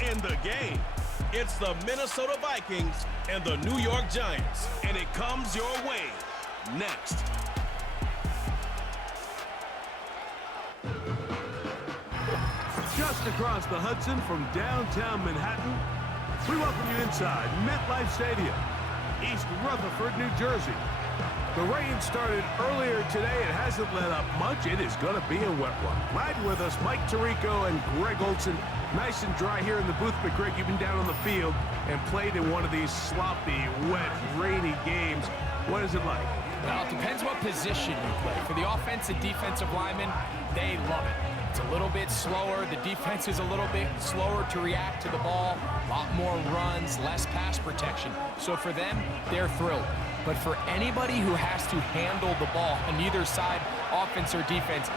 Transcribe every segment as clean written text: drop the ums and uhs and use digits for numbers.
in the game. It's the Minnesota Vikings and the New York Giants, and it comes your way next. Just across the Hudson from downtown Manhattan, we welcome you inside MetLife Stadium, East Rutherford, New Jersey. The rain started earlier today. It hasn't let up much. It is going to be a wet one. Riding with us, Mike Tirico and Greg Olson. Nice and dry here in the booth, but Greg, you've been down on the field and played in one of these sloppy, wet, rainy games. What is it like? Well, it depends what position you play. For the offensive defensive linemen, they love it. It's a little bit slower. The defense is a little bit slower to react to the ball. A lot more runs, less pass protection. So for them, they're thrilled. But for anybody who has to handle the ball on either side, offense or defense,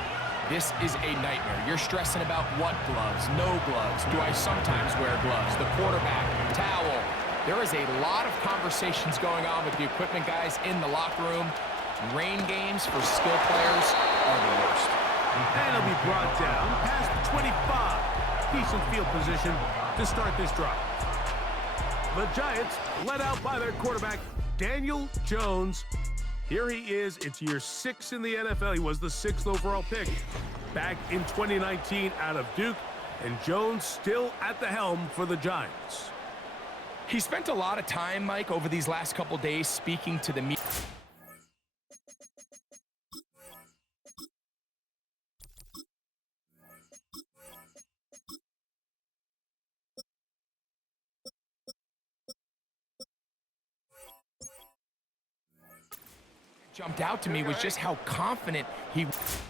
this is a nightmare. You're stressing about what gloves, no gloves. Do I sometimes wear gloves? The quarterback, towel. There is a lot of conversations going on with the equipment guys in the locker room. Rain games for skill players are the worst. And he'll be brought down past the 25. Decent field position to start this drive. The Giants led out by their quarterback, Daniel Jones. Here he is. It's year 6 in the NFL. He was the 6th overall pick back in 2019 out of Duke. And Jones still at the helm for the Giants. He spent a lot of time, Mike, over these last couple days speaking to the media. Jumped out to me was just how confident he was.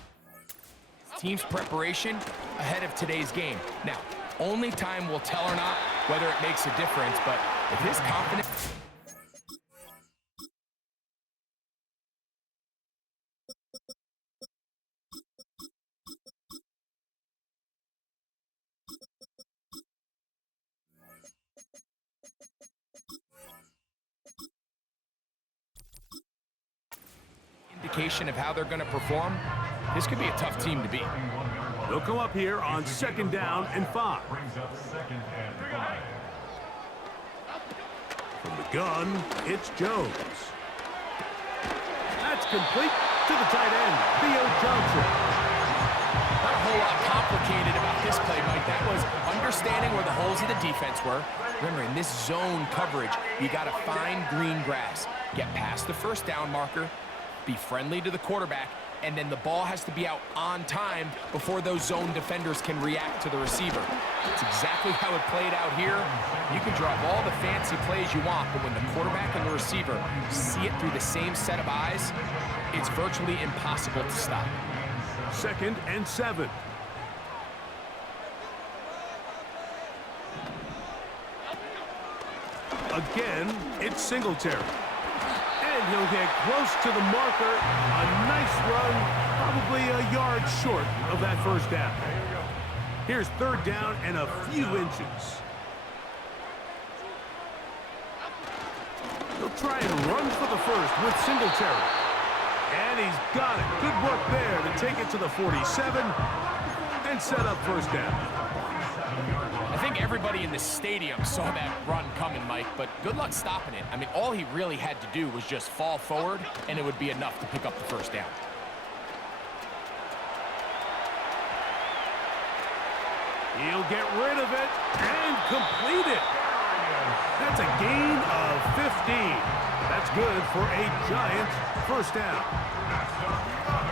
Team's preparation ahead of today's game. Now, only time will tell or not whether it makes a difference, but if his confidence... indication of how they're going to perform, this could be a tough team to beat. They'll come up here on 2nd down and 5. From the gun, it's Jones. That's complete to the tight end, Theo Johnson. Not a whole lot complicated about this play, Mike. That was understanding where the holes of the defense were. Remember, in this zone coverage, you got to find green grass. Get past the 1st down marker, be friendly to the quarterback, and then the ball has to be out on time before those zone defenders can react to the receiver. It's exactly how it played out here. You can draw up all the fancy plays you want, but when the quarterback and the receiver see it through the same set of eyes, it's virtually impossible to stop. 2nd and 7. Again, it's Singletary. And he'll get close to the marker. A nice run, probably a yard short of that 1st down. Here's 3rd down and a few inches. He'll try and run for the 1st with Singletary. And he's got it. Good work there to take it to the 47 and set up 1st down. I think everybody in the stadium saw that run coming, Mike, but good luck stopping it. I mean, all he really had to do was just fall forward, and it would be enough to pick up the 1st down. He'll get rid of it and complete it. That's a gain of 15. That's good for a Giants 1st down.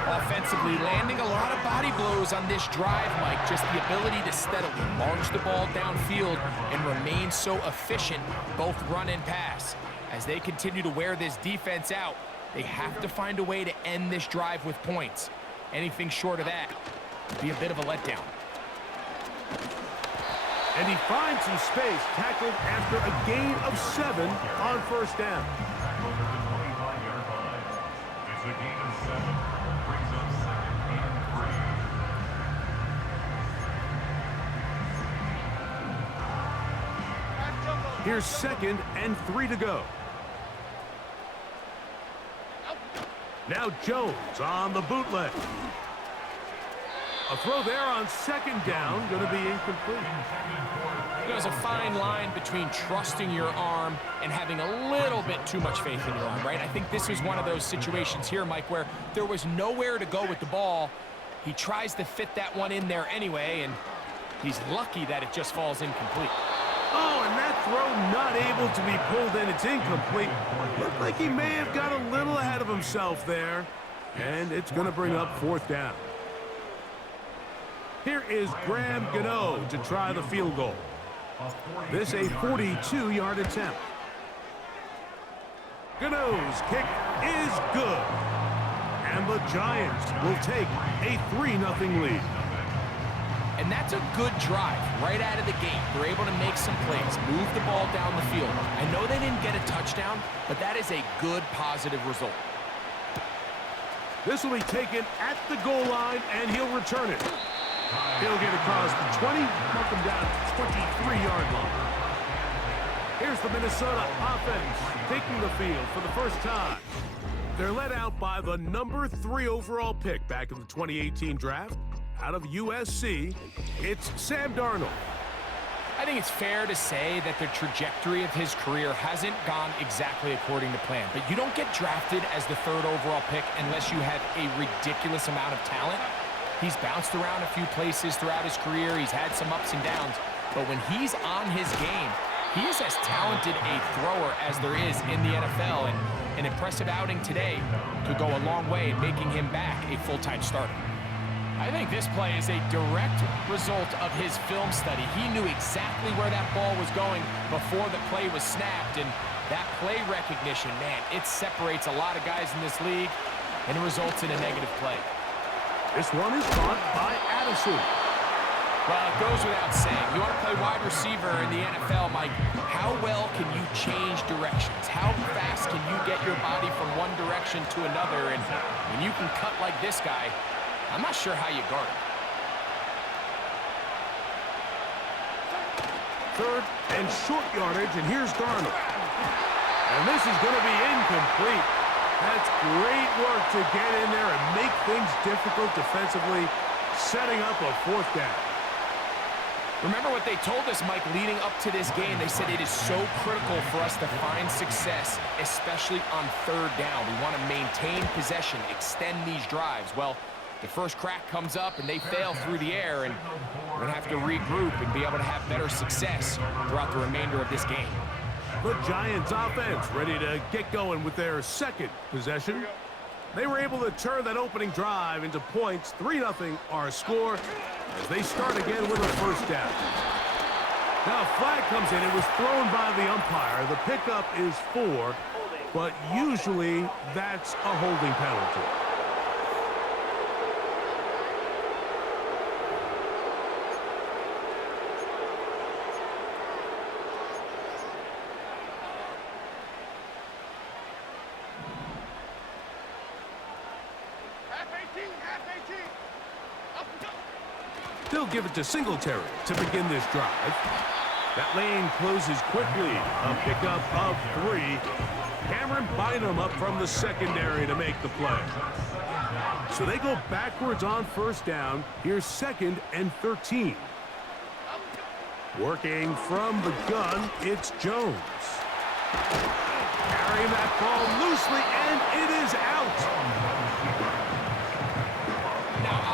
Offensively, landing a lot of body blows on this drive, Mike. Just the ability to steadily march the ball downfield and remain so efficient, both run and pass. As they continue to wear this defense out, they have to find a way to end this drive with points. Anything short of that would be a bit of a letdown. And he finds some space, tackled after a gain of 7 on 1st down. It's a gain of 7. Brings up 2nd and 3. Here's 2nd and 3 to go. Now Jones on the bootleg. A throw there on 2nd down, going to be incomplete. there's a fine line between trusting your arm and having a little bit too much faith in your arm, right? I think this was one of those situations here, Mike, where there was nowhere to go with the ball. He tries to fit that one in there anyway, and he's lucky that it just falls incomplete. Oh, and that throw not able to be pulled in. It's incomplete. Looked like he may have got a little ahead of himself there. And it's going to bring up fourth down. Here is Graham Gano to try the field goal. This a 42-yard attempt. Gano's kick is good. And the Giants will take a 3-0 lead. And that's a good drive right out of the gate. They're able to make some plays, move the ball down the field. I know they didn't get a touchdown, but that is a good, positive result. This will be taken at the goal line, and he'll return it. He'll get across the 20, mark him down to the 23-yard line. Here's the Minnesota offense taking the field for the first time. They're led out by the number 3 overall pick back in the 2018 draft. Out of USC, it's Sam Darnold. I think it's fair to say that the trajectory of his career hasn't gone exactly according to plan. But you don't get drafted as the 3rd overall pick unless you have a ridiculous amount of talent. He's bounced around a few places throughout his career. He's had some ups and downs. But when he's on his game, he is as talented a thrower as there is in the NFL. And an impressive outing today could go a long way in making him back a full-time starter. I think this play is a direct result of his film study. He knew exactly where that ball was going before the play was snapped, and that play recognition, man, it separates a lot of guys in this league, and it results in a negative play. This one is caught by Addison. Well, it goes without saying. You want to play wide receiver in the NFL, Mike, how well can you change directions? How fast can you get your body from one direction to another? And when you can cut like this guy, I'm not sure how you guard him. 3rd and short yardage, and here's Darnold. And this is going to be incomplete. That's great work to get in there and make things difficult defensively, setting up a 4th down. Remember what they told us, Mike, leading up to this game. They said it is so critical for us to find success, especially on 3rd down. We want to maintain possession, extend these drives. Well, the first crack comes up, and they fail through the air, and we're going to have to regroup and be able to have better success throughout the remainder of this game. The Giants offense ready to get going with their 2nd possession. They were able to turn that opening drive into points. 3-0 our score as they start again with a 1st down. Now a flag comes in. It was thrown by the umpire. The pickup is 4, but usually that's a holding penalty. They'll give it to Singletary to begin this drive. That lane closes quickly. A pickup of 3. Cameron Bynum up from the secondary to make the play. So they go backwards on 1st down. Here's 2nd and 13. Working from the gun, it's Jones. Carrying that ball loosely, and it is out.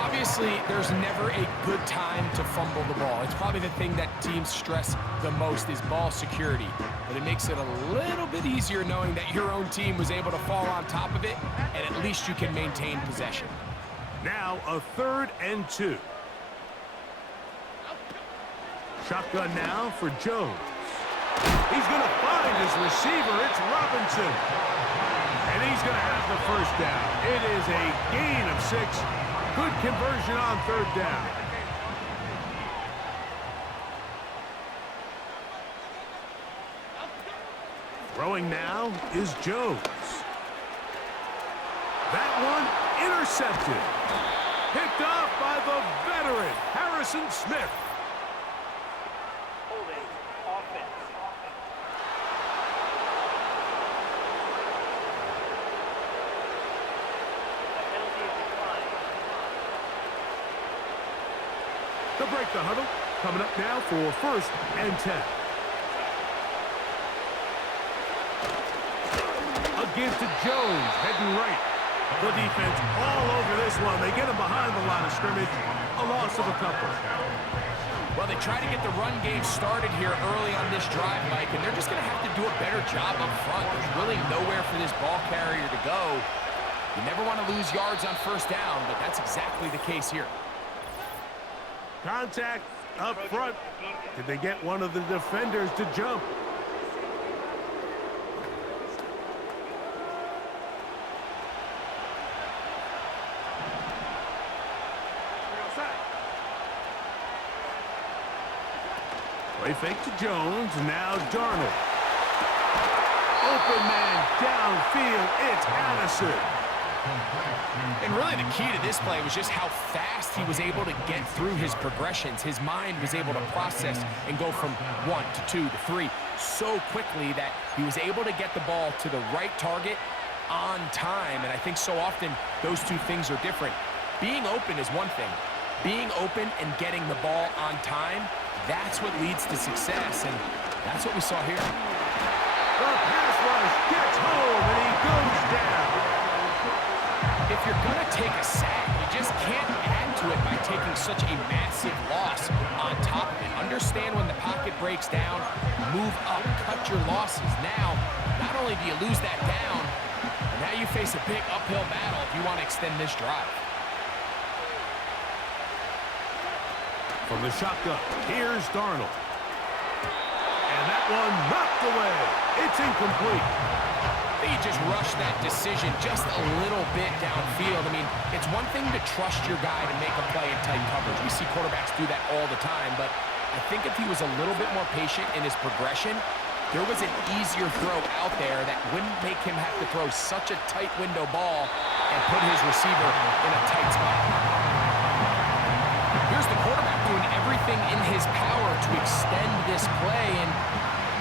Obviously, there's never a good time to fumble the ball. It's probably the thing that teams stress the most is ball security. But it makes it a little bit easier knowing that your own team was able to fall on top of it, and at least you can maintain possession. Now a 3rd and 2. Shotgun now for Jones. He's going to find his receiver. It's Robinson. And he's going to have the 1st down. It is a gain of 6. Good conversion on 3rd down. Throwing now is Jones. That one intercepted. Picked off by the veteran, Harrison Smith. Holding offense. To break the huddle, coming up now for 1st and 10. Against to Jones, heading right. The defense all over this one. They get him behind the line of scrimmage. A loss of a couple. Well, they try to get the run game started here early on this drive, Mike, and they're just going to have to do a better job up front. There's really nowhere for this ball carrier to go. You never want to lose yards on 1st down, but that's exactly the case here. Contact up front. Did they get one of the defenders to jump? Play fake to Jones. Now Darnold. Open man downfield. It's Addison. And really the key to this play was just how fast he was able to get through his progressions. His mind was able to process and go from 1 to 2 to 3 so quickly that he was able to get the ball to the right target on time. And I think so often those two things are different. Being open is one thing. Being open and getting the ball on time, that's what leads to success, and that's what we saw here. The pass rush gets home, and he goes down. If you're going to take a sack, you just can't add to it by taking such a massive loss on top of it. Understand when the pocket breaks down, move up, cut your losses. Now, not only do you lose that down, now you face a big uphill battle if you want to extend this drive. From the shotgun, here's Darnold. And that one knocked away. It's incomplete. He just rushed that decision just a little bit downfield. I mean, it's one thing to trust your guy to make a play in tight coverage. We see quarterbacks do that all the time, but I think if he was a little bit more patient in his progression, there was an easier throw out there that wouldn't make him have to throw such a tight window ball and put his receiver in a tight spot. Here's the quarterback doing everything in his power to extend this play, and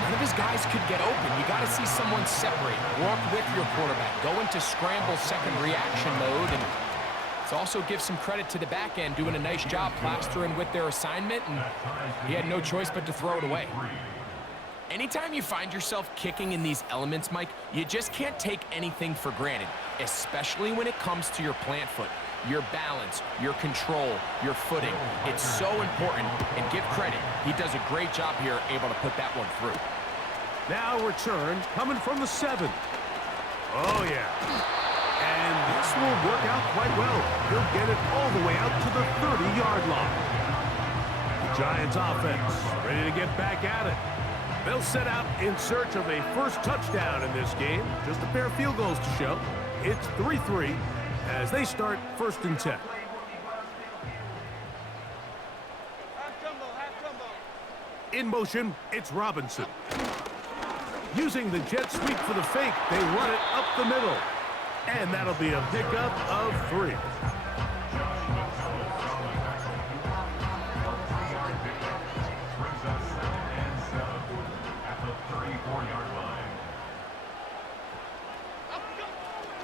none of his guys could get open. You got to see someone separate, work with your quarterback, go into scramble second reaction mode, and let's also give some credit to the back end doing a nice job plastering with their assignment, and he had no choice but to throw it away. Anytime you find yourself kicking in these elements, Mike, you just can't take anything for granted, especially when it comes to your plant foot. Your balance, your control, your footing. It's so important, and give credit. He does a great job here, able to put that one through. Now return coming from the 7. Oh, yeah. And this will work out quite well. He'll get it all the way out to the 30-yard line. The Giants offense ready to get back at it. They'll set out in search of a first touchdown in this game. Just a pair of field goals to show. It's 3-3. As they start 1st and 10. In motion, it's Robinson. Using the jet sweep for the fake, they run it up the middle. And that'll be a pickup of 3.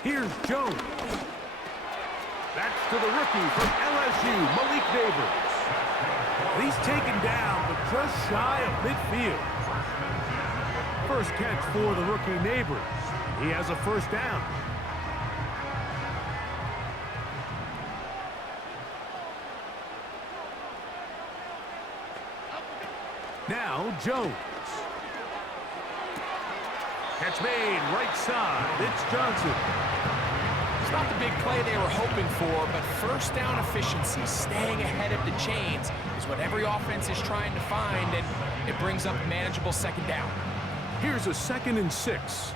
Here's Jones. That's to the rookie from LSU, Malik Neighbors. He's taken down, but just shy of midfield. First catch for the rookie Neighbors. He has a 1st down. Now Jones. Catch made, right side. It's Johnson. It's not the big play they were hoping for, but 1st down efficiency, staying ahead of the chains, is what every offense is trying to find, and it brings up a manageable 2nd down. Here's a 2nd and 6.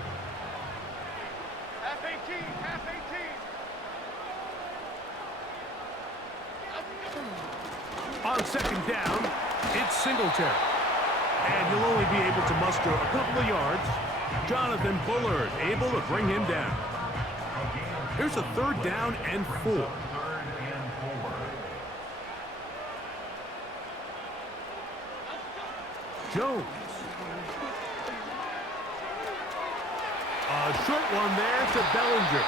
Half 18, half 18. On 2nd down, it's Singletary. And he'll only be able to muster a couple of yards. Jonathan Bullard able to bring him down. Here's a 3rd down and 4. Jones. A short one there to Bellinger.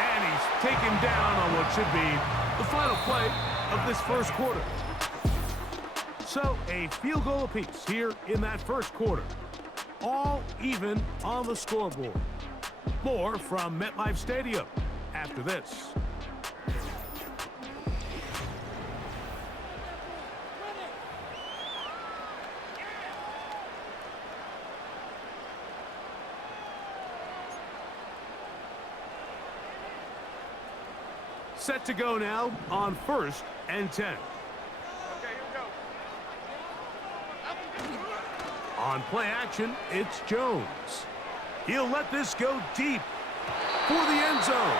And he's taken down on what should be the final play of this 1st quarter. So a field goal apiece here in that first quarter. All even on the scoreboard. More from MetLife Stadium after this. Set to go now on 1st and 10. Okay, here we go. On play action, it's Jones. He'll let this go deep for the end zone.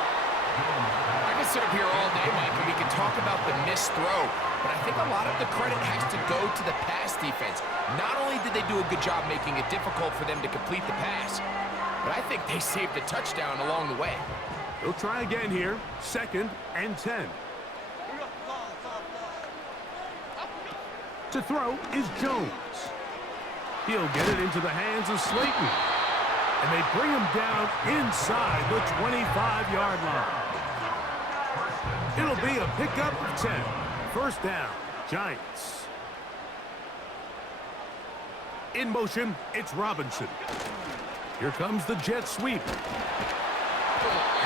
I can sit up here all day, Mike, and we can talk about the missed throw, but I think a lot of the credit has to go to the pass defense. Not only did they do a good job making it difficult for them to complete the pass, but I think they saved a touchdown along the way. He'll try again here, 2nd and 10. To throw is Jones. He'll get it into the hands of Slayton. And they bring him down inside the 25-yard line. It'll be a pickup of 10. 1st down, Giants. In motion, it's Robinson. Here comes the jet sweep.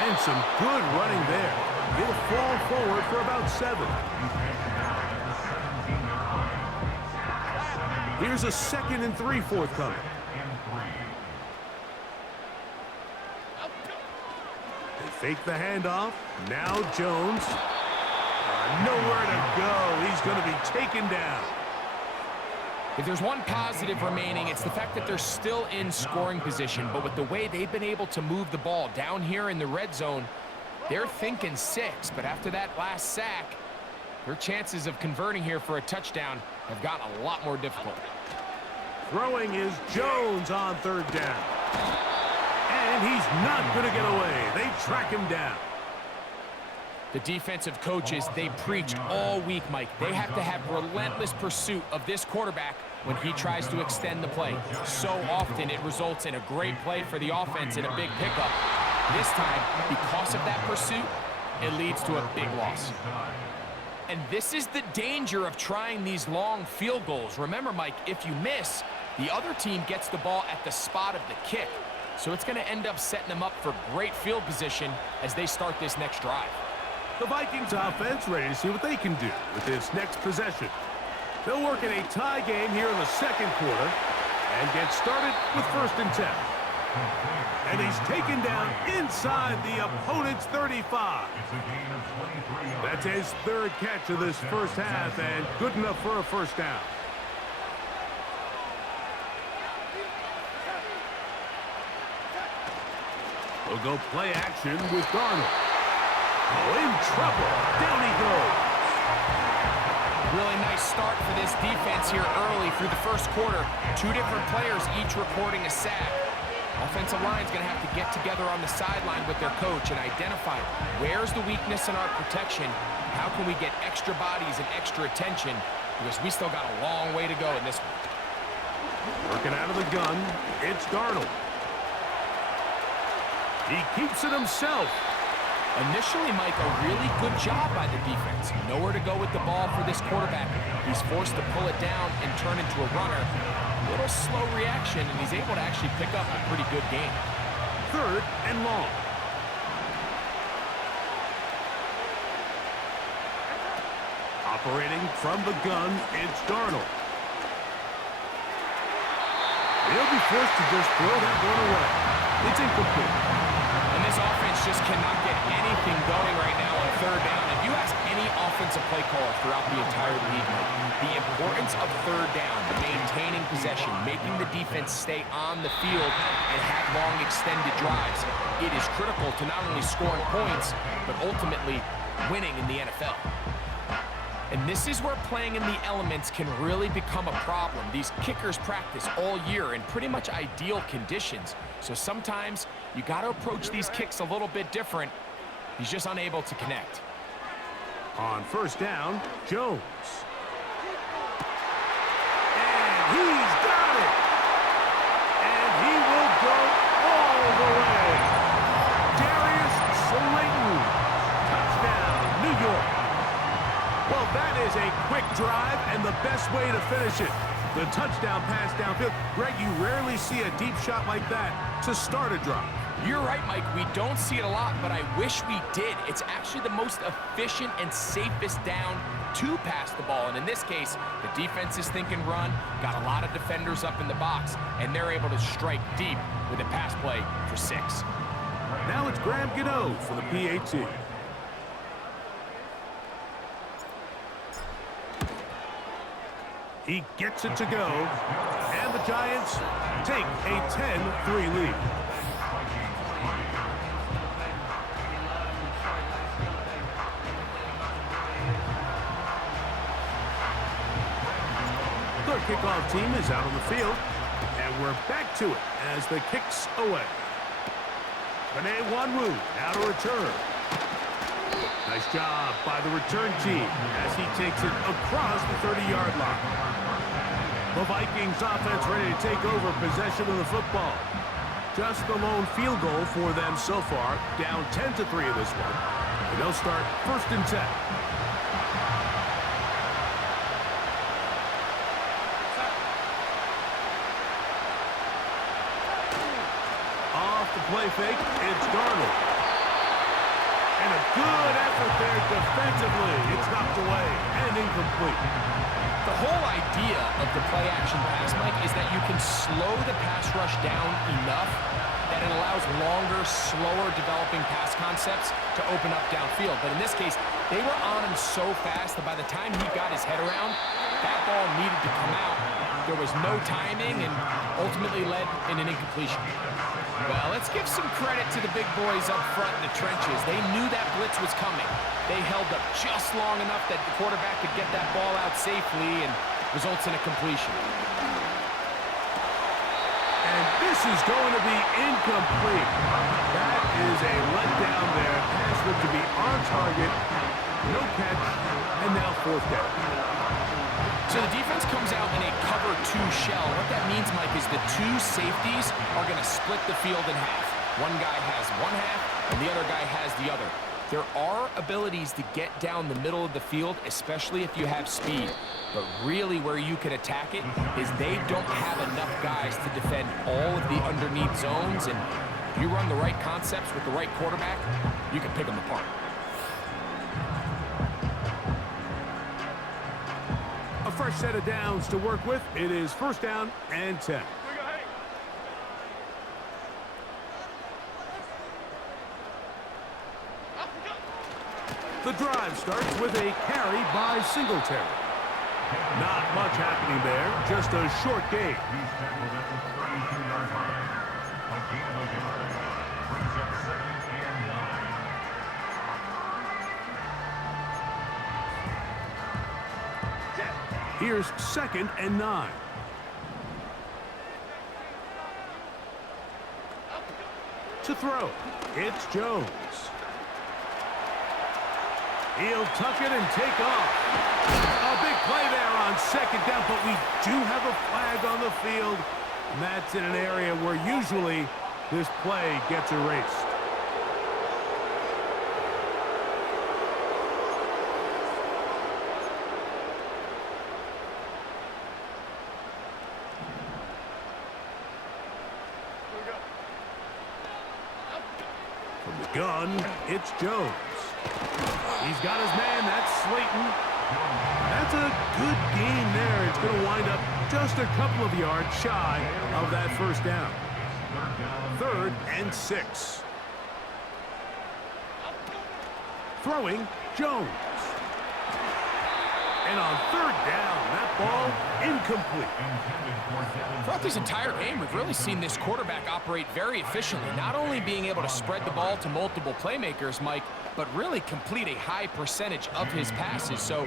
And some good running there. He'll fall forward for about 7. Here's a 2nd and 3 forthcoming. They fake the handoff. Now Jones. Nowhere to go. He's going to be taken down. If there's one positive remaining, it's the fact that they're still in scoring position, but with the way they've been able to move the ball down here in the red zone, they're thinking 6, but after that last sack, their chances of converting here for a touchdown have gotten a lot more difficult. Throwing is Jones on 3rd down. And he's not going to get away. They track him down. The defensive coaches, they preach all week, Mike. They have to have relentless pursuit of this quarterback when he tries to extend the play. So often it results in a great play for the offense and a big pickup. This time, because of that pursuit, it leads to a big loss. And this is the danger of trying these long field goals. Remember, Mike, if you miss, the other team gets the ball at the spot of the kick. So it's going to end up setting them up for great field position as they start this next drive. The Vikings offense ready to see what they can do with this next possession. They'll work in a tie game here in the 2nd quarter and get started with 1st and 10. And he's taken down inside the opponent's 35. That's his 3rd catch of this first half and good enough for a 1st down. We'll go play action with Darnold. Oh, in trouble. Down he goes. Really nice start for this defense here early through the first quarter. 2 different players each reporting a sack. Offensive line's going to have to get together on the sideline with their coach and identify where's the weakness in our protection, how can we get extra bodies and extra attention, because we still got a long way to go in this one. Working out of the gun, it's Darnold. He keeps it himself. Initially, Mike, a really good job by the defense. Nowhere to go with the ball for this quarterback. He's forced to pull it down and turn into a runner. A little slow reaction, and he's able to actually pick up a pretty good game. 3rd and long. Operating from the gun, it's Darnold. He'll be forced to just throw that one away. It's incomplete. And this offense just cannot get anything going right now on 3rd down. If you ask any offensive play caller throughout the entire league, the importance of 3rd down, maintaining possession, making the defense stay on the field and have long extended drives, it is critical to not only scoring points, but ultimately winning in the NFL. And this is where playing in the elements can really become a problem. These kickers practice all year in pretty much ideal conditions. So sometimes you got to approach these kicks a little bit different. He's just unable to connect. On 1st down, Jones. And he's got it. And he will go all the way. Darius Slayton. Touchdown, New York. Well, that is a quick drive and the best way to finish it. The touchdown pass downfield. Greg, you rarely see a deep shot like that to start a drive. You're right, Mike. We don't see it a lot, but I wish we did. It's actually the most efficient and safest down to pass the ball. And in this case, the defense is thinking run, got a lot of defenders up in the box, and they're able to strike deep with a pass play for 6. Now it's Graham Gano for the PAT. He gets it to go, and the Giants take a 10-3 lead. Their kickoff team is out on the field, and we're back to it as the kick's away. Benet Wanwu now to return. Nice job by the return team as he takes it across the 30-yard line. The Vikings offense ready to take over possession of the football. Just the lone field goal for them so far, down 10-3 in this one. And they'll start 1st and 10. Off the play fake, it's Darnold. And a good effort there defensively. It's knocked away and incomplete. The whole idea of the play-action pass, Mike, is that you can slow the pass rush down enough that it allows longer, slower developing pass concepts to open up downfield. But in this case, they were on him so fast that by the time he got his head around, that ball needed to come out. There was no timing and ultimately led in an incompletion. Well, let's give some credit to the big boys up front in the trenches. They knew that blitz was coming. They held up just long enough that the quarterback could get that ball out safely and results in a completion. And this is going to be incomplete. That is a letdown there. Pass looked to be on target. No catch. And now 4th down. So the defense comes out in a cover 2 shell. What that means, Mike, is the 2 safeties are going to split the field in half. One guy has one half, and the other guy has the other. There are abilities to get down the middle of the field, especially if you have speed. But really where you can attack it is they don't have enough guys to defend all of the underneath zones. And if you run the right concepts with the right quarterback, you can pick them apart. A fresh set of downs to work with. It is 1st down and 10. The drive starts with a carry by Singletary. Not much happening there, just a short gain. He's tackled at the 32-yard line. A gain of a yard. Brings up 2nd and 9. Here's 2nd and 9. To throw, it's Jones. He'll tuck it and take off. A big play there on 2nd down, but we do have a flag on the field. And that's in an area where usually this play gets erased. From the gun, it's Jones. He's got his man. That's Slayton. That's a good gain there. It's going to wind up just a couple of yards shy of that 1st down. 3rd and 6. Throwing, Jones. And on 3rd down, that ball incomplete. Throughout this entire game, we've really seen this quarterback operate very efficiently, not only being able to spread the ball to multiple playmakers, Mike, but really complete a high percentage of his passes. So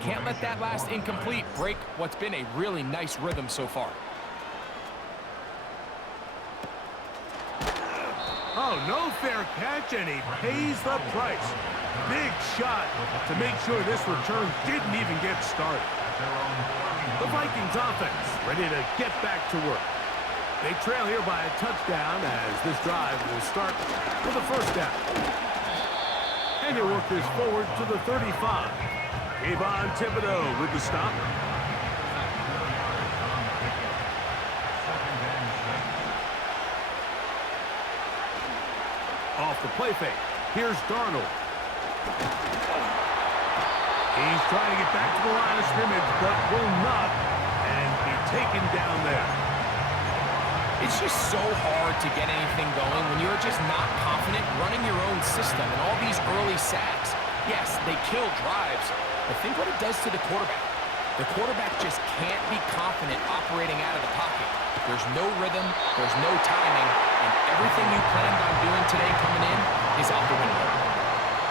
can't let that last incomplete break what's been a really nice rhythm so far. Oh, no fair catch, and he pays the price. Big shot to make sure this return didn't even get started. The Vikings offense ready to get back to work. They trail here by a touchdown as this drive will start with a 1st down. And he'll work this forward to the 35. Kayvon Thibodeau with the stop. Off the play fake. Here's Darnold. He's trying to get back to the line of scrimmage, but will not, and be taken down there. It's just so hard to get anything going when you're just not confident running your own system and all these early sacks. Yes, they kill drives, but think what it does to the quarterback. The quarterback just can't be confident operating out of the pocket. There's no rhythm, there's no timing, and everything you planned on doing today coming in is out the window.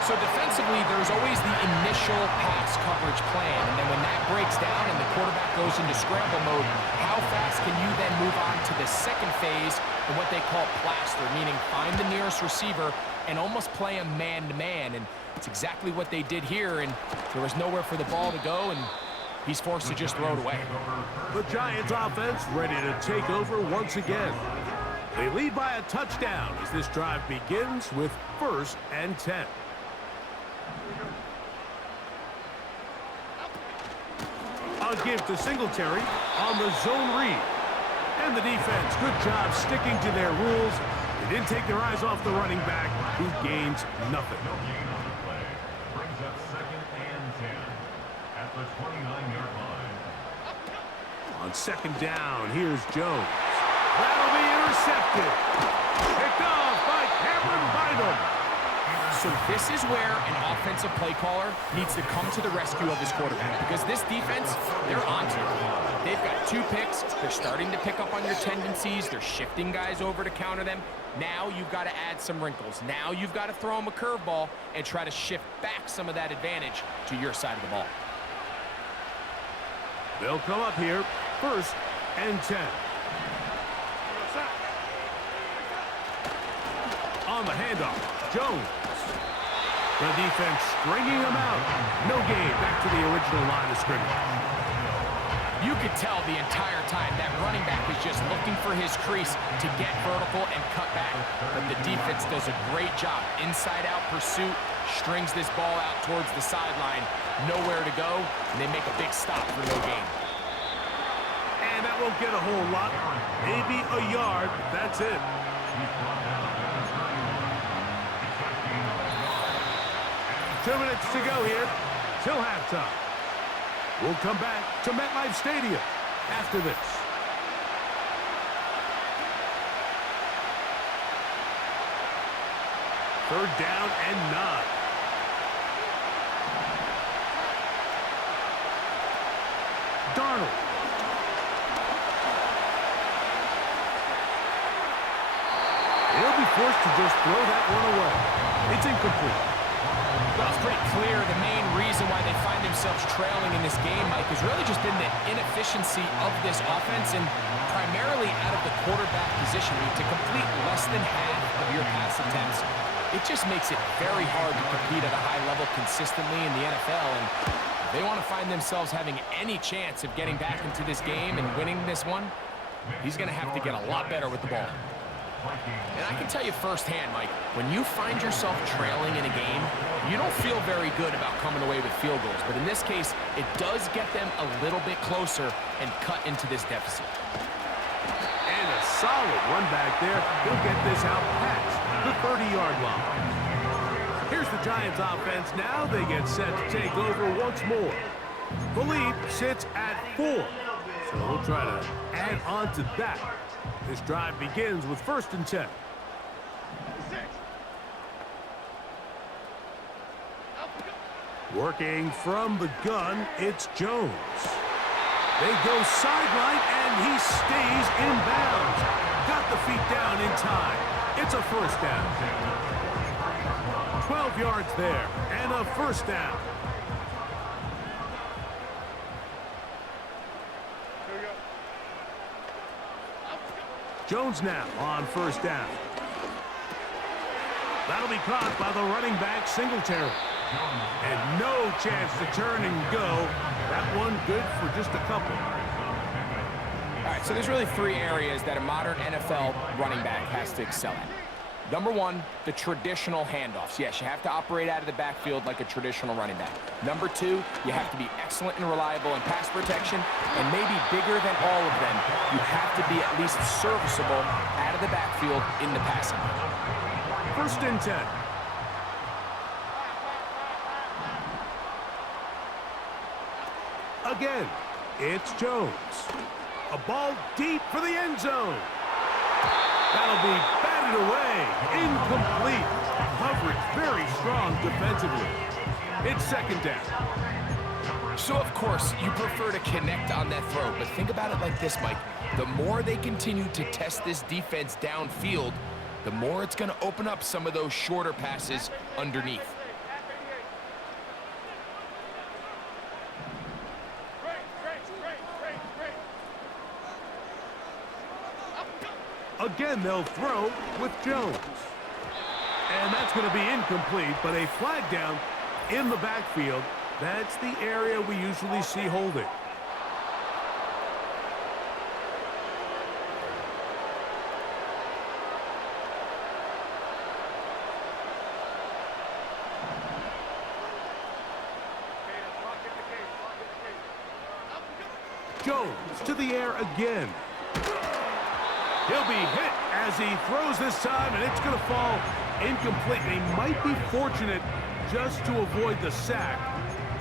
So defensively, there's always the initial pass coverage plan, and then when that breaks down and the quarterback goes into scramble mode, how fast can you then move on to the second phase of what they call plaster, meaning find the nearest receiver and almost play him man-to-man, and it's exactly what they did here, and there was nowhere for the ball to go, and he's forced to just throw it away. The Giants offense ready to take over once again. They lead by a touchdown as this drive begins with 1st and 10. A give to Singletary on the zone read. And the defense, good job sticking to their rules. They didn't take their eyes off the running back, who gains nothing. Brings up 2nd and 10 at the 29-yard line. On 2nd down, here's Jones. That'll be intercepted. Picked off by Cameron Bynum. So this is where an offensive play caller needs to come to the rescue of his quarterback, because this defense, they're onto it. They've got 2 picks. They're starting to pick up on your tendencies. They're shifting guys over to counter them. Now you've got to add some wrinkles. Now you've got to throw them a curveball and try to shift back some of that advantage to your side of the ball. They'll come up here, 1st and 10. On the handoff, Jones. The defense stringing them out. No gain. Back to the original line of scrimmage. You could tell the entire time that running back is just looking for his crease to get vertical and cut back. But the defense does a great job. Inside-out pursuit, strings this ball out towards the sideline. Nowhere to go, and they make a big stop for no gain. And that won't get a whole lot. Maybe a yard. That's it. 2 minutes to go here till halftime. We'll come back to MetLife Stadium after this. Third down and 9. Darnold. He'll be forced to just throw that one away. It's incomplete. Well, it's pretty clear the main reason why they find themselves trailing in this game, Mike, has really just been the inefficiency of this offense and primarily out of the quarterback position. To complete less than half of your pass attempts, it just makes it very hard to compete at a high level consistently in the NFL. And if they want to find themselves having any chance of getting back into this game and winning this one, he's going to have to get a lot better with the ball. And I can tell you firsthand, Mike, when you find yourself trailing in a game, you don't feel very good about coming away with field goals. But in this case, it does get them a little bit closer and cut into this deficit. And a solid run back there. He'll get this out past the 30-yard line. Here's the Giants offense now. They get set to take over once more. The lead sits at 4. So we'll try to add on to that. This drive begins with 1st and 10. Working from the gun, it's Jones. They go sideline, and he stays in bounds. Got the feet down in time. It's a 1st down. 12 yards there, and a 1st down. Jones now on 1st down. That'll be caught by the running back, Singletary. And no chance to turn and go. That one good for just a couple. All right, so there's really 3 areas that a modern NFL running back has to excel at. Number one, the traditional handoffs. Yes, you have to operate out of the backfield like a traditional running back. Number two, you have to be excellent and reliable in pass protection, and maybe bigger than all of them, you have to be at least serviceable out of the backfield in the passing game. 1st and 10. Again, it's Jones. A ball deep for the end zone. That'll be batted away. Incomplete. Coverage very strong defensively. It's 2nd down. So, of course, you prefer to connect on that throw, but think about it like this, Mike. The more they continue to test this defense downfield, the more it's going to open up some of those shorter passes underneath. Again, they'll throw with Jones. And that's going to be incomplete, but a flag down in the backfield. That's the area we usually see holding. Jones to the air again. He'll be hit as he throws this time, and it's going to fall incomplete. They might be fortunate just to avoid the sack,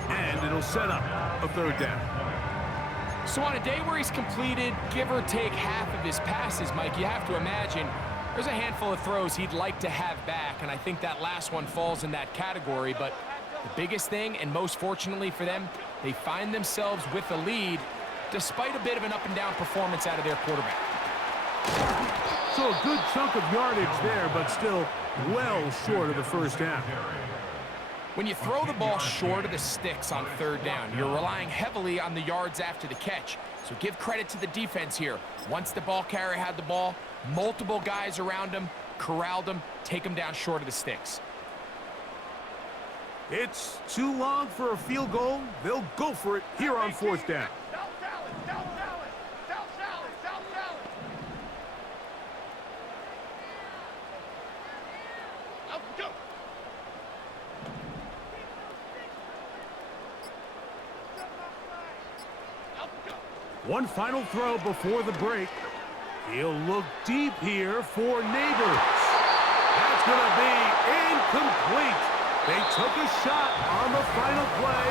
and it'll set up a 3rd down. So on a day where he's completed, give or take half of his passes, Mike, you have to imagine there's a handful of throws he'd like to have back, and I think that last one falls in that category. But the biggest thing, and most fortunately for them, they find themselves with a lead despite a bit of an up-and-down performance out of their quarterback. So a good chunk of yardage there, but still well short of the 1st down. When you throw the ball short of the sticks on 3rd down, you're relying heavily on the yards after the catch. So give credit to the defense here. Once the ball carrier had the ball, multiple guys around him, corralled him, take him down short of the sticks. It's too long for a field goal. They'll go for it here on 4th down. One final throw before the break. He'll look deep here for Neighbors. That's going to be incomplete. They took a shot on the final play.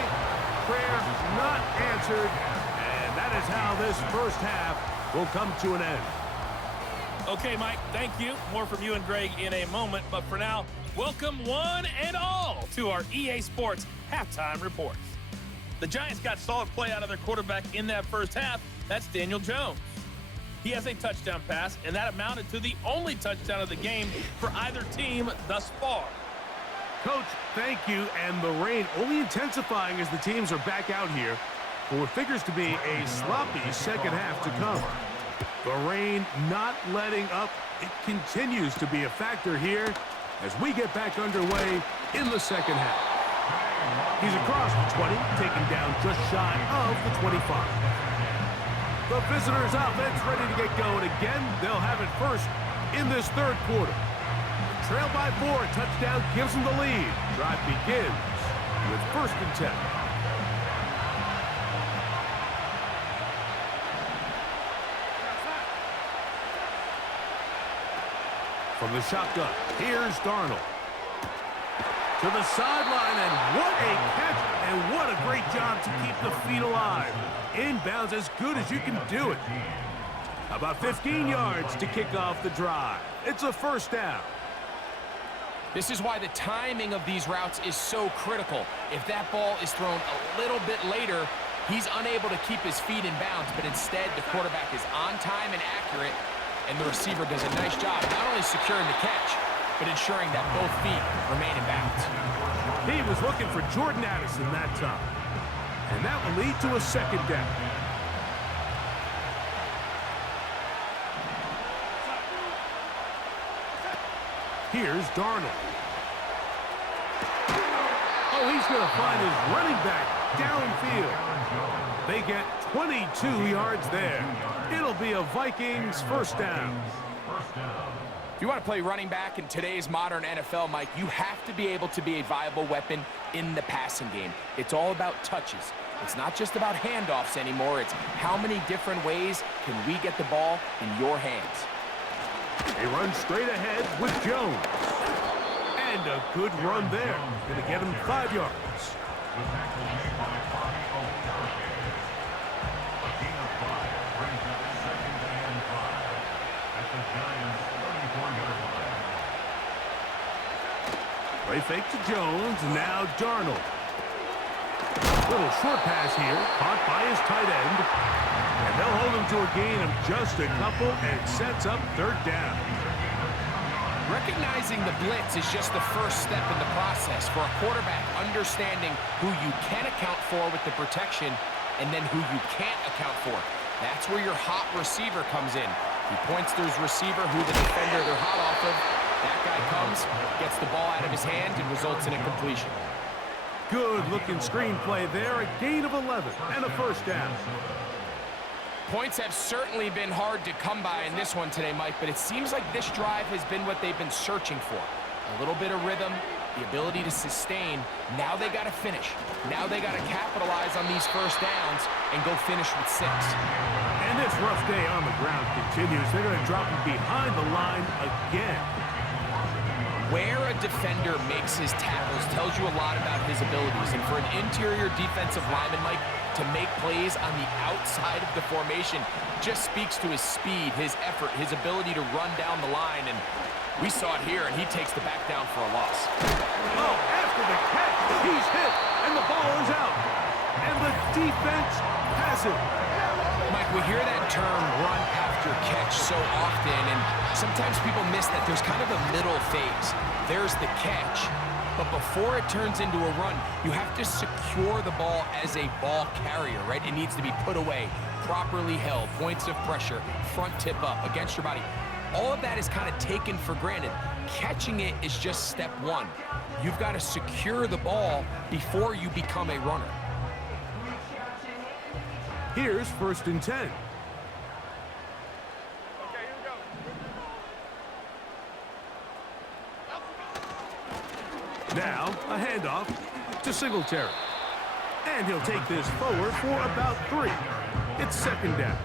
Prayer not answered. And that is how this 1st half will come to an end. Okay, Mike, thank you. More from you and Greg in a moment. But for now, welcome one and all to our EA Sports Halftime Reports. The Giants got solid play out of their quarterback in that 1st half. That's Daniel Jones. He has a touchdown pass, and that amounted to the only touchdown of the game for either team thus far. Coach, thank you. And the rain only intensifying as the teams are back out here for what figures to be a sloppy 2nd half to come. The rain not letting up. It continues to be a factor here as we get back underway in the 2nd half. He's across the 20, taken down just shy of the 25. The visitors' offense ready to get going again. They'll have it first in this 3rd quarter. Trail by 4, touchdown gives them the lead. Drive begins with 1st and 10. From the shotgun, here's Darnold. To the sideline, and what a catch, and what a great job to keep the feet alive. Inbounds as good as you can do it. About 15 yards to kick off the drive. It's a 1st down. This is why the timing of these routes is so critical. If that ball is thrown a little bit later, he's unable to keep his feet in bounds, but instead the quarterback is on time and accurate, and the receiver does a nice job not only securing the catch, but ensuring that both feet remain in bounds. He was looking for Jordan Addison that time. And that will lead to a 2nd down. Here's Darnold. Oh, he's going to find his running back downfield. They get 22 yards there. It'll be a Vikings 1st down. If you want to play running back in today's modern NFL, Mike, you have to be able to be a viable weapon in the passing game. It's all about touches. It's not just about handoffs anymore. It's how many different ways can we get the ball in your hands. They run straight ahead with Jones. And a good run there. Going to get him 5 yards. The tackle made by Bobby O'Farrill. A gain of 5 brings up 2nd and 5 at the Giants' 34-yard line. Play fake to Jones, now Darnold. Little short pass here, caught by his tight end. And they'll hold him to a gain of just a couple and sets up 3rd down. Recognizing the blitz is just the first step in the process for a quarterback, understanding who you can account for with the protection and then who you can't account for. That's where your hot receiver comes in. He points to his receiver, who the defender they're hot off of. That guy comes, gets the ball out of his hand, and results in a completion. Good-looking screenplay there, a gain of 11 and a 1st down. Points have certainly been hard to come by in this one today, Mike, but it seems like this drive has been what they've been searching for. A little bit of rhythm, the ability to sustain. Now they got to finish. Now they got to capitalize on these 1st downs and go finish with 6. And this rough day on the ground continues. They're going to drop him behind the line again. Where a defender makes his tackles tells you a lot about his abilities. And for an interior defensive lineman, Mike, to make plays on the outside of the formation just speaks to his speed, his effort, his ability to run down the line. And we saw it here, and he takes the back down for a loss. Oh, after the catch, he's hit, and the ball is out. And the defense has it. Mike, we hear that term run after catch so often, and sometimes people miss that there's kind of a middle phase. There's the catch, but before it turns into a run, you have to secure the ball as a ball carrier, right? It needs to be put away, properly held, points of pressure, front tip up against your body. All of that is kind of taken for granted. Catching it is just step 1. You've got to secure the ball before you become a runner. Here's 1st and 10. Okay, here we go. Now, a handoff to Singletary. And he'll take this forward for about 3. It's 2nd down.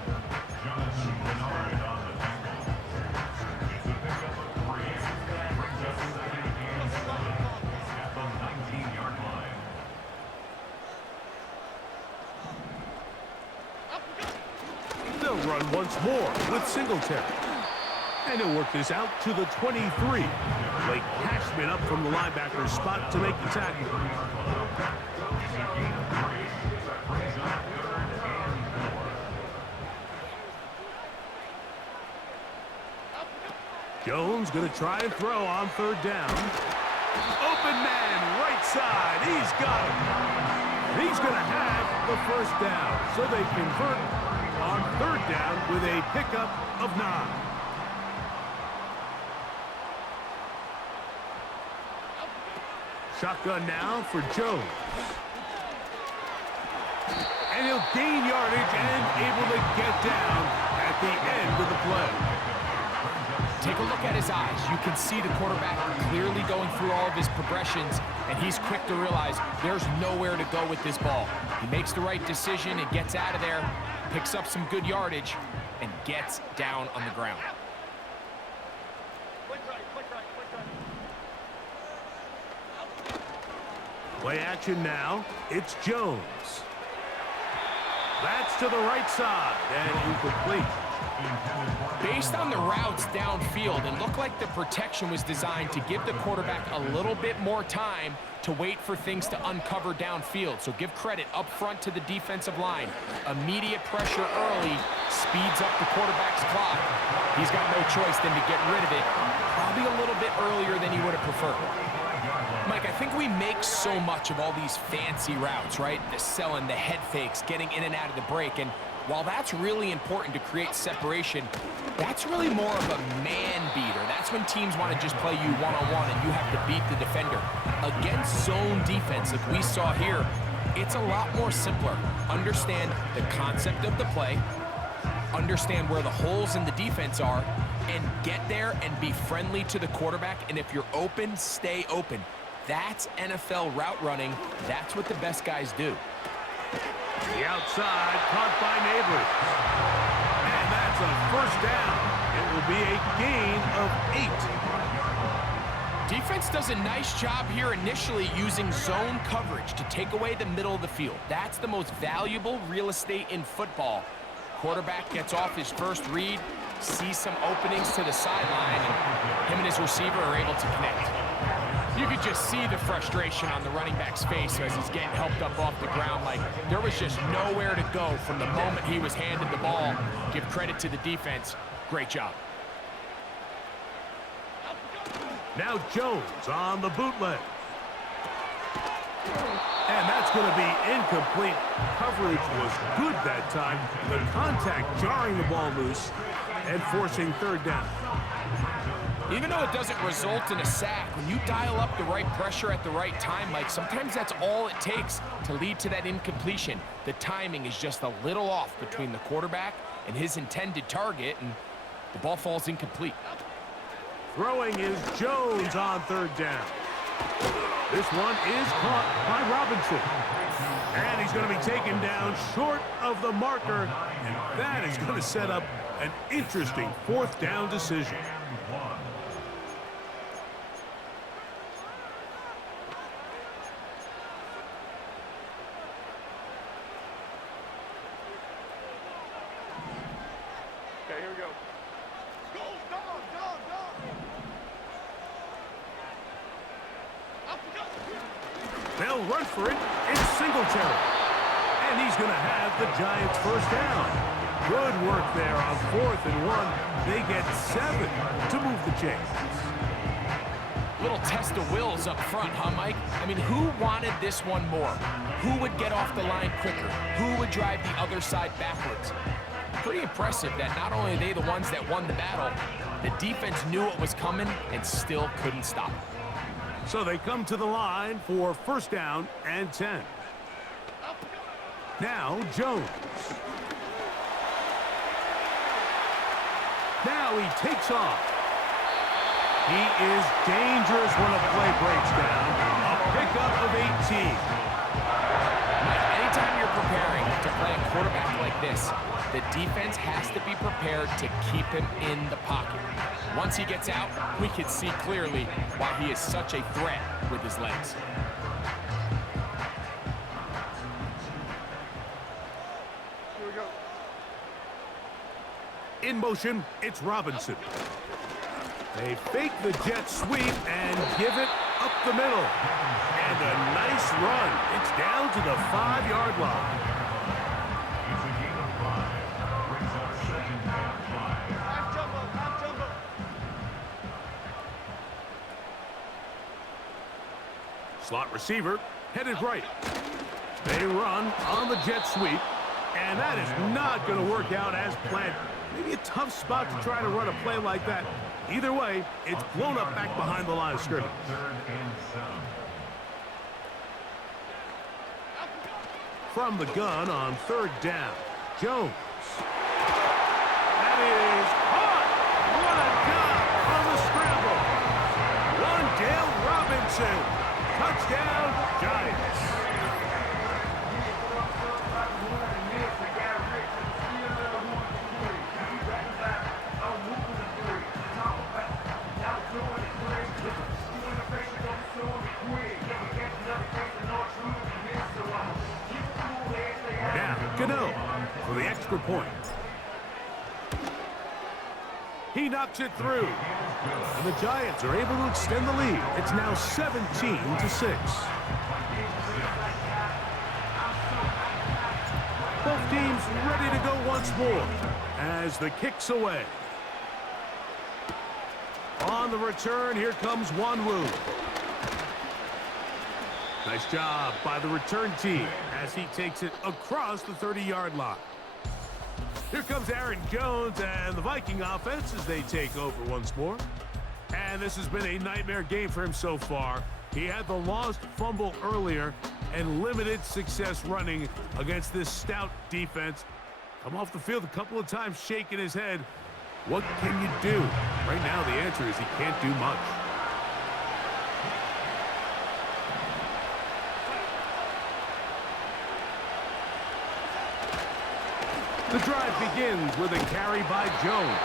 They'll run once more with Singletary. And he'll work this out to the 23. Blake Cashman up from the linebacker's spot to make the tackle. Jones going to try and throw on 3rd down. Open man, right side. He's got him. He's going to have the 1st down. So they convert on 3rd down with a pickup of 9. Shotgun now for Jones. And he'll gain yardage and able to get down at the end of the play. Take a look at his eyes. You can see the quarterback clearly going through all of his progressions, and he's quick to realize there's nowhere to go with this ball. He makes the right decision and gets out of there, picks up some good yardage, and gets down on the ground. Click right, click right, click right. Play action now. It's Jones. That's to the right side and incomplete. Based on the routes downfield, it looked like the protection was designed to give the quarterback a little bit more time to wait for things to uncover downfield. So give credit up front to the defensive line. Immediate pressure early speeds up the quarterback's clock. He's got no choice than to get rid of it, probably a little bit earlier than he would have preferred. Mike, I think we make so much of all these fancy routes, right? The selling, the head fakes, getting in and out of the break, and while that's really important to create separation, that's really more of a man beater. That's when teams want to just play you one-on-one and you have to beat the defender. Against zone defense, like we saw here, it's a lot more simpler. Understand the concept of the play, understand where the holes in the defense are, and get there and be friendly to the quarterback. And if you're open, stay open. That's NFL route running. That's what the best guys do. The outside, caught by Neighbors. And that's a first down. It will be a gain of 8. Defense does a nice job here initially using zone coverage to take away the middle of the field. That's the most valuable real estate in football. Quarterback gets off his first read, sees some openings to the sideline, and him and his receiver are able to connect. You could just see the frustration on the running back's face as he's getting helped up off the ground. Like, there was just nowhere to go from the moment he was handed the ball. Give credit to the defense. Great job. Now Jones on the bootleg. And that's going to be incomplete. Coverage was good that time. The contact jarring the ball loose and forcing third down. Even though it doesn't result in a sack, when you dial up the right pressure at the right time, Mike, sometimes that's all it takes to lead to that incompletion. The timing is just a little off between the quarterback and his intended target, and the ball falls incomplete. Throwing is Jones on third down. This one is caught by Robinson. And he's going to be taken down short of the marker, and that is going to set up an interesting fourth down decision. Okay, here we go. Go, dog. They'll run for it. It's Singletary. And he's going to have the Giants first down. Good work there on 4th and 1. They get 7 to move the chains. Little test of wills up front, huh, Mike? I mean, who wanted this one more? Who would get off the line quicker? Who would drive the other side backwards? Pretty impressive that not only are they the ones that won the battle, the defense knew it was coming and still couldn't stop it. So they come to the line for first down and 10. Now Jones. Now he takes off. He is dangerous when a play breaks down. A pickup of 18. Mike, anytime you're preparing to play a quarterback like this, the defense has to be prepared to keep him in the pocket. Once he gets out, we can see clearly why he is such a threat with his legs. Here we go. In motion, it's Robinson. They fake the jet sweep and give it up the middle. And a nice run. It's down to the 5-yard line. It's a gain of 5. Brings up second down 5. Half jumbo. Slot receiver headed right. They run on the jet sweep. And that is not going to work out as planned. Maybe a tough spot to try to run a play like that. Either way, it's blown up back behind the line of scrimmage. 3rd and 7. From the gun on 3rd down, Jones. That is caught! What a job on the scramble! Wandale Robinson. Touchdown, Giants. For the extra point. He knocks it through. And the Giants are able to extend the lead. It's now 17-6. Both teams ready to go once more as the kick's away. On the return, here comes Wanwu. Nice job by the return team as he takes it across the 30-yard line. Here comes Aaron Jones and the Viking offense as they take over once more. And this has been a nightmare game for him so far. He had the lost fumble earlier and limited success running against this stout defense. come off the field a couple of times shaking his head. What can you do? Right now, the answer is he can't do much. The drive begins with a carry by Jones.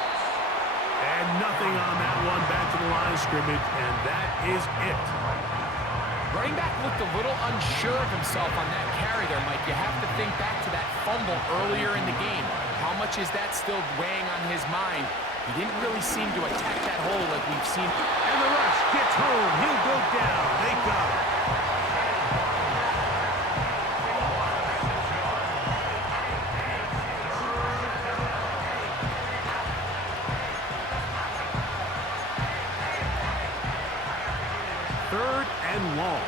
And nothing on that one, back to the line of scrimmage, and that is it. Running back looked a little unsure of himself on that carry there, Mike. You have to think back to that fumble earlier in the game. How much is that still weighing on his mind? He didn't really seem to attack that hole like we've seen. And the rush gets home. He'll go down. They got it. Third and long.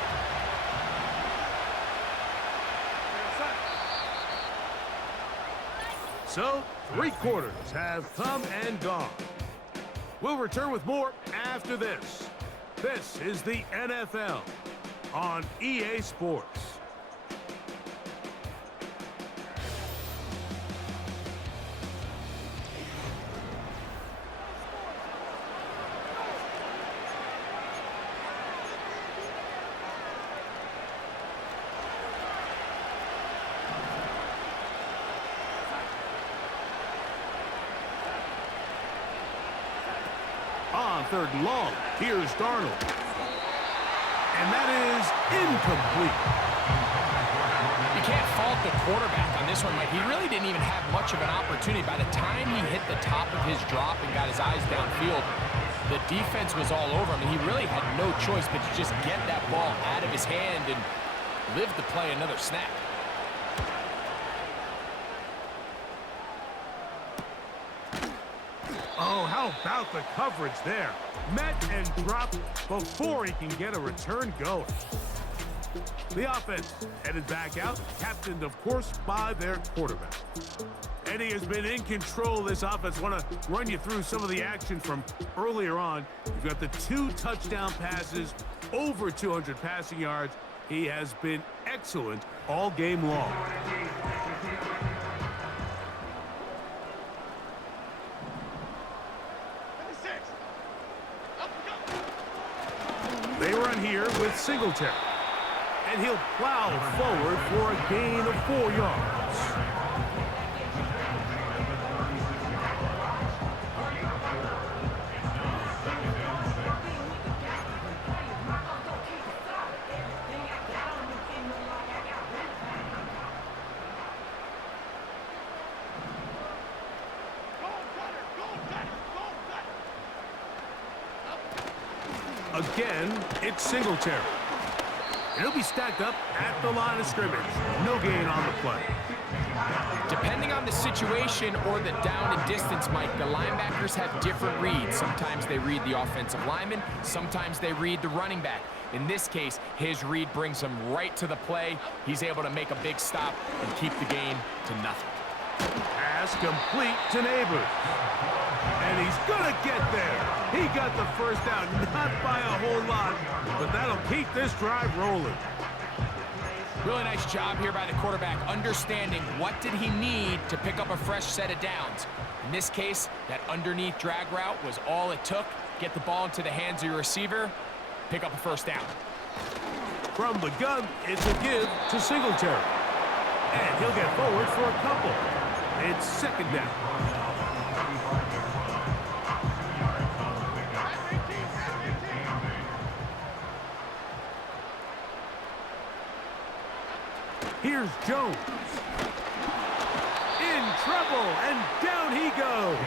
So, 3 quarters have come and gone. We'll return with more after this. This is the NFL on EA Sports. On third and long, here's Darnold. And that is incomplete. You can't fault the quarterback on this one, Mike. He really didn't even have much of an opportunity. By the time he hit the top of his drop and got his eyes downfield, the defense was all over him, and he really had no choice but to just get that ball out of his hand and live to play another snap. Oh, how about the coverage there? Met and dropped before he can get a return going. The offense headed back out, captained, of course, by their quarterback. And he has been in control of this offense. Want to run you through some of the action from earlier on. You've got the 2 touchdown passes, over 200 passing yards. He has been excellent all game long. They run here with Singletary. And he'll plow forward for a gain of 4 yards. Again, it's Singletary. He'll be stacked up at the line of scrimmage. No gain on the play. Depending on the situation or the down and distance, Mike, the linebackers have different reads. Sometimes they read the offensive lineman. Sometimes they read the running back. In this case, his read brings him right to the play. He's able to make a big stop and keep the gain to nothing. Pass complete to Neighbors. And he's going to get there. He got the first down, not by a whole lot, but that'll keep this drive rolling. Really nice job here by the quarterback, understanding what did he need to pick up a fresh set of downs. In this case, that underneath drag route was all it took. Get the ball into the hands of your receiver, pick up a first down. From the gun, it's a give to Singletary. And he'll get forward for a couple. It's second down. Here's Jones. In trouble, and down he goes.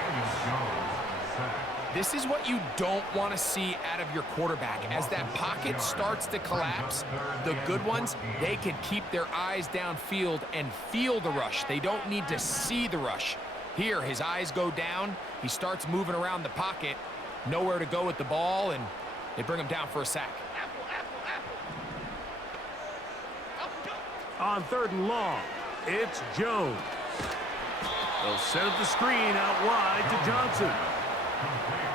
This is what you don't want to see out of your quarterback. As that pocket starts to collapse, the good ones, they can keep their eyes downfield and feel the rush. They don't need to see the rush. Here, his eyes go down. He starts moving around the pocket. Nowhere to go with the ball, and they bring him down for a sack. On third and long, it's Jones. They'll set up the screen out wide to Johnson.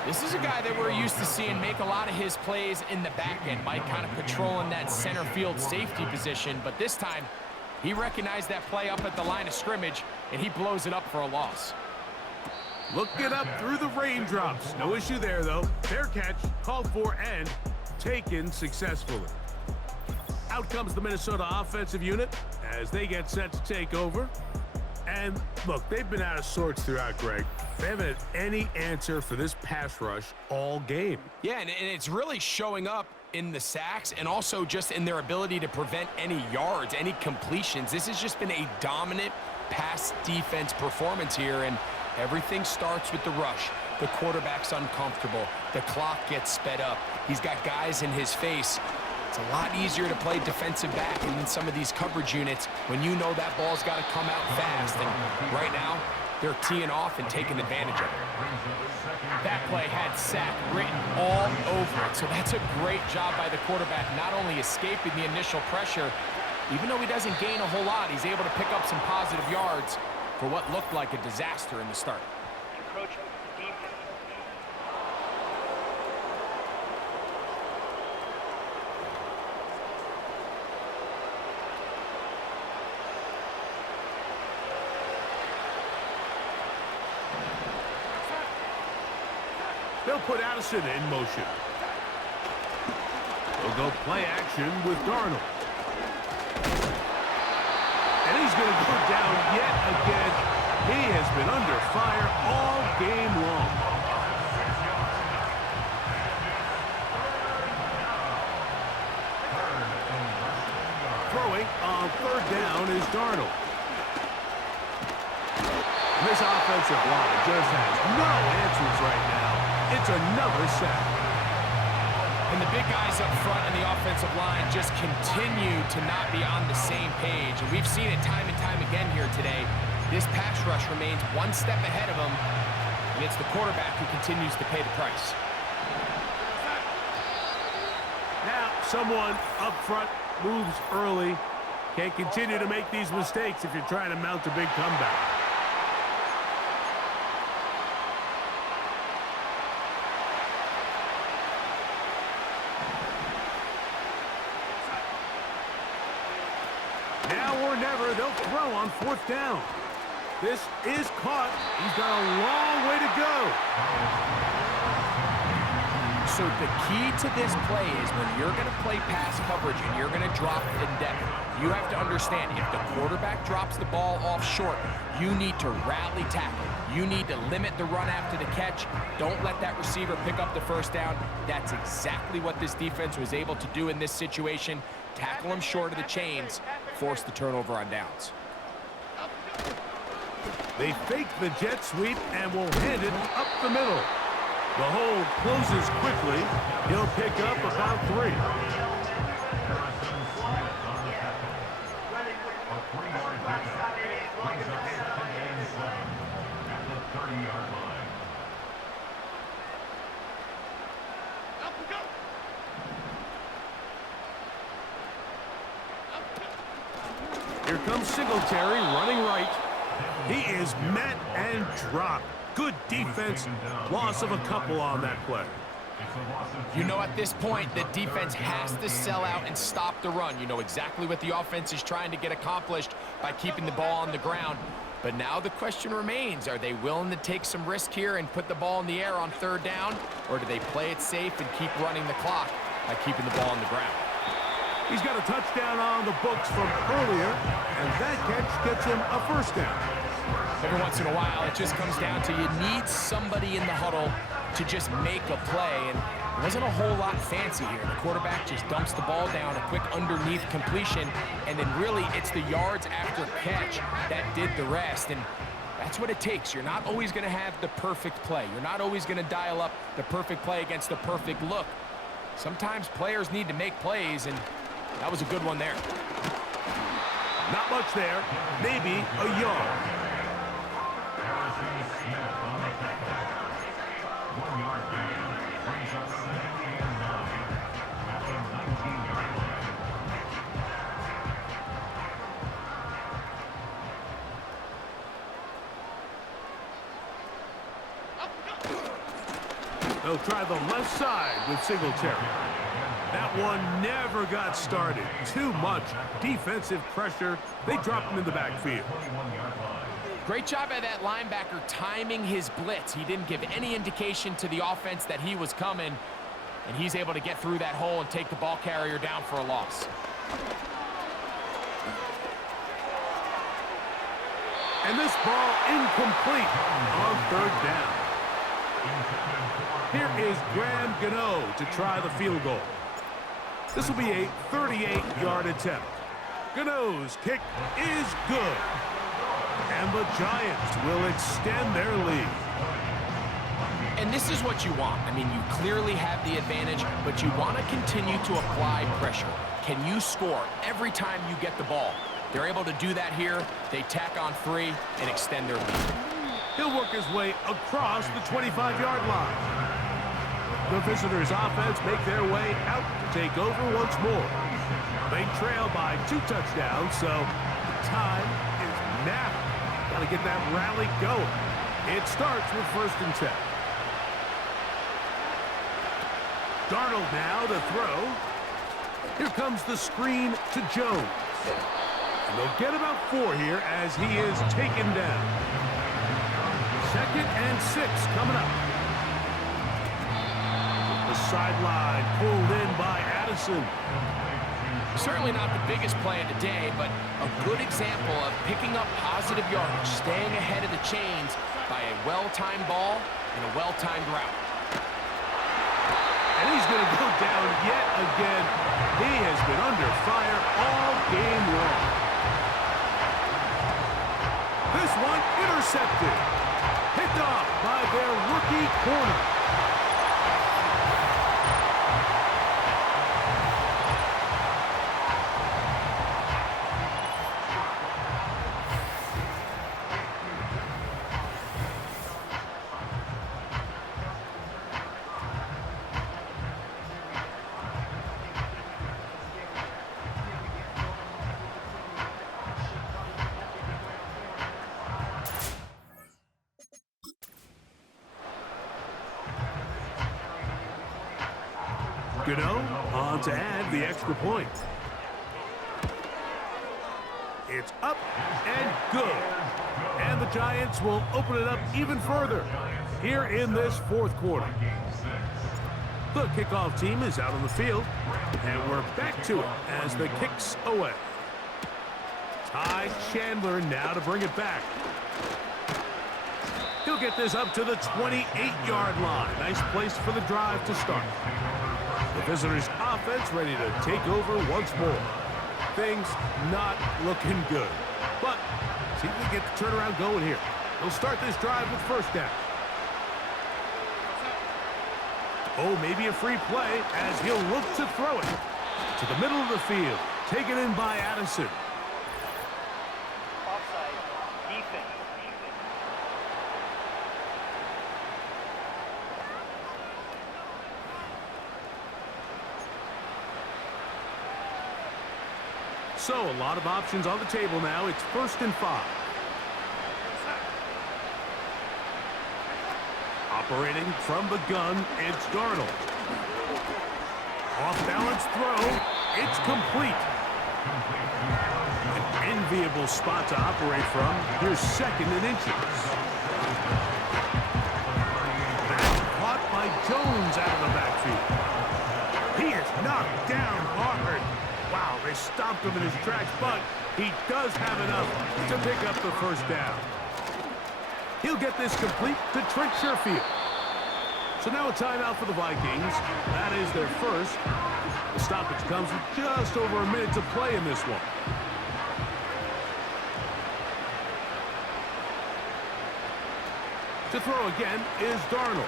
This is a guy that we're used to seeing make a lot of his plays in the back end, Mike, kind of patrolling that center field safety position. But this time, He recognized that play up at the line of scrimmage, and he blows it up for a loss. Looking up through the raindrops. No issue there, though. Fair catch, called for, and taken successfully. Out comes the Minnesota offensive unit as they get set to take over. And look, they've been out of sorts throughout, Greg. They haven't had any answer for this pass rush all game. Yeah, and it's really showing up in the sacks and also just in their ability to prevent any yards, any completions. This has just been a dominant pass defense performance here, and everything starts with the rush. The quarterback's uncomfortable. The clock gets sped up. He's got guys in his face. It's a lot easier to play defensive back and in some of these coverage units when you know that ball's got to come out fast. And right now, they're teeing off and taking advantage of it. That play had sack written all over it, so that's a great job by the quarterback, not only escaping the initial pressure, even though he doesn't gain a whole lot, he's able to pick up some positive yards for what looked like a disaster in the start. They'll put Addison in motion. They'll go play action with Darnold. And he's going to go down yet again. He has been under fire all game long. Throwing on third down is Darnold. This offensive line just has no answers right now. It's another sack. And the big guys up front in the offensive line just continue to not be on the same page. And we've seen it time and time again here today. This pass rush remains one step ahead of them, and it's the quarterback who continues to pay the price. Now, someone up front moves early. Can't continue to make these mistakes if you're trying to mount a big comeback. Now or never, they'll throw on fourth down. This is caught. He's got a long way to go. So the key to this play is when you're going to play pass coverage and you're going to drop in depth, you have to understand if the quarterback drops the ball off short, you need to rally tackle. You need to limit the run after the catch. Don't let that receiver pick up the first down. That's exactly what this defense was able to do in this situation. Tackle him short of the chains, force the turnover on downs. They fake the jet sweep and will hand it up the middle. The hold closes quickly. He'll pick up about 3. Here comes Singletary running right. He is met and dropped. Good defense. Loss of a couple on that play. You know, at this point, the defense has to sell out and stop the run. You know exactly what the offense is trying to get accomplished by keeping the ball on the ground. But now the question remains, are they willing to take some risk here and put the ball in the air on third down? Or do they play it safe and keep running the clock by keeping the ball on the ground? He's got a touchdown on the books from earlier, and that catch gets him a first down. Every once in a while, it just comes down to you need somebody in the huddle to just make a play, and it wasn't a whole lot fancy here. The quarterback just dumps the ball down, a quick underneath completion, and then really it's the yards after catch that did the rest, and that's what it takes. You're not always going to have the perfect play. You're not always going to dial up the perfect play against the perfect look. Sometimes players need to make plays, and that was a good one there. Not much there, maybe a yard. They'll try the left side with Singletary. That one never got started. Too much defensive pressure. They dropped him in the backfield. Great job by that linebacker timing his blitz. He didn't give any indication to the offense that he was coming, and he's able to get through that hole and take the ball carrier down for a loss. And this ball incomplete on 3rd down. Here is Graham Gano to try the field goal. This will be a 38-yard attempt. Gano's kick is good. And the Giants will extend their lead. And this is what you want. I mean, you clearly have the advantage, but you want to continue to apply pressure. Can you score every time you get the ball? They're able to do that here. They tack on 3 and extend their lead. He'll work his way across the 25-yard line. The visitors' offense make their way out to take over once more. They trail by 2 touchdowns, so the time is now. Got to get that rally going. It starts with 1st and 10. Darnold now to throw. Here comes the screen to Jones. And they'll get about 4 here as he is taken down. 2nd and 6 coming up. The sideline pulled in by Addison. Certainly not the biggest play of the day, but a good example of picking up positive yardage, staying ahead of the chains by a well-timed ball and a well-timed route. And he's going to go down yet again. He has been under fire all game long. This one intercepted. Picked off by their rookie corner. Gano on to add the extra point. It's up and good. And the Giants will open it up even further here in this 4th quarter. The kickoff team is out on the field, and we're back to it as the kick's away. Ty Chandler now to bring it back. He'll get this up to the 28-yard line. Nice place for the drive to start. The visitors' offense ready to take over once more. Things not looking good. But see if we get the turnaround going here. They'll start this drive with 1st down. Oh, maybe a free play as he'll look to throw it to the middle of the field. Taken in by Addison. So a lot of options on the table now. It's 1st and 5. Operating from the gun, it's Darnold. Off-balance throw. It's complete. An enviable spot to operate from. Here's 2nd and inches. That's caught by Jones out of the backfield. He is knocked down hard. Wow, they stopped him in his tracks, but he does have enough to pick up the 1st down. He'll get this complete to Trent Sherfield. So now a timeout for the Vikings. That is their 1st. The stoppage comes with just over a minute to play in this one. To throw again is Darnold.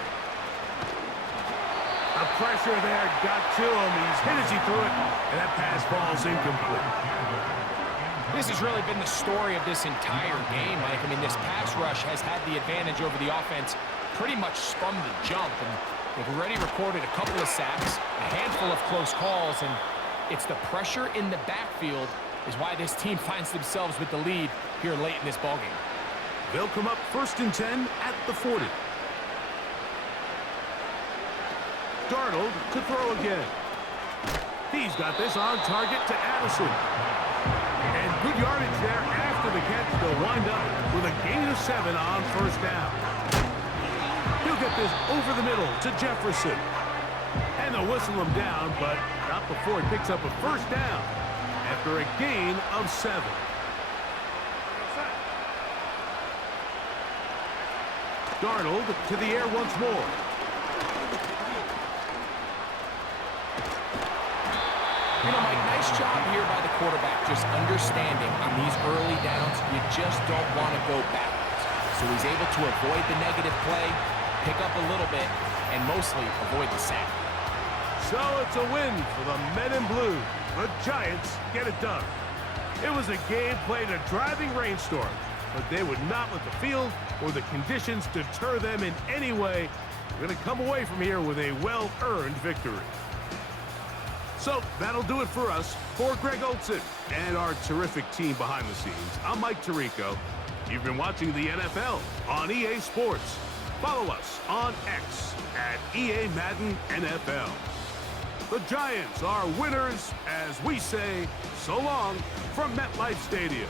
The pressure there got to him. He's hit as he threw it, and that pass falls incomplete. This has really been the story of this entire game, Mike. I mean, this pass rush has had the advantage over the offense pretty much from the jump, and they've already recorded a couple of sacks, a handful of close calls, and it's the pressure in the backfield is why this team finds themselves with the lead here late in this ballgame. They'll come up 1st and 10 at the 40. Darnold to throw again. He's got this on target to Addison. And good yardage there after the catch. They'll wind up with a gain of 7 on first down. He'll get this over the middle to Jefferson. And they'll whistle him down, but not before he picks up a first down after a gain of 7. Darnold to the air once more. You know, Mike, nice job here by the quarterback, just understanding on these early downs, you just don't want to go backwards. So he's able to avoid the negative play, pick up a little bit, and mostly avoid the sack. So it's a win for the Men in Blue. The Giants get it done. It was a game played in a driving rainstorm, but they would not let the field or the conditions deter them in any way. They're going to come away from here with a well-earned victory. So that'll do it for us. For Greg Olson and our terrific team behind the scenes, I'm Mike Tirico. You've been watching the NFL on EA Sports. Follow us on X at EA Madden NFL. The Giants are winners as we say so long from MetLife Stadium.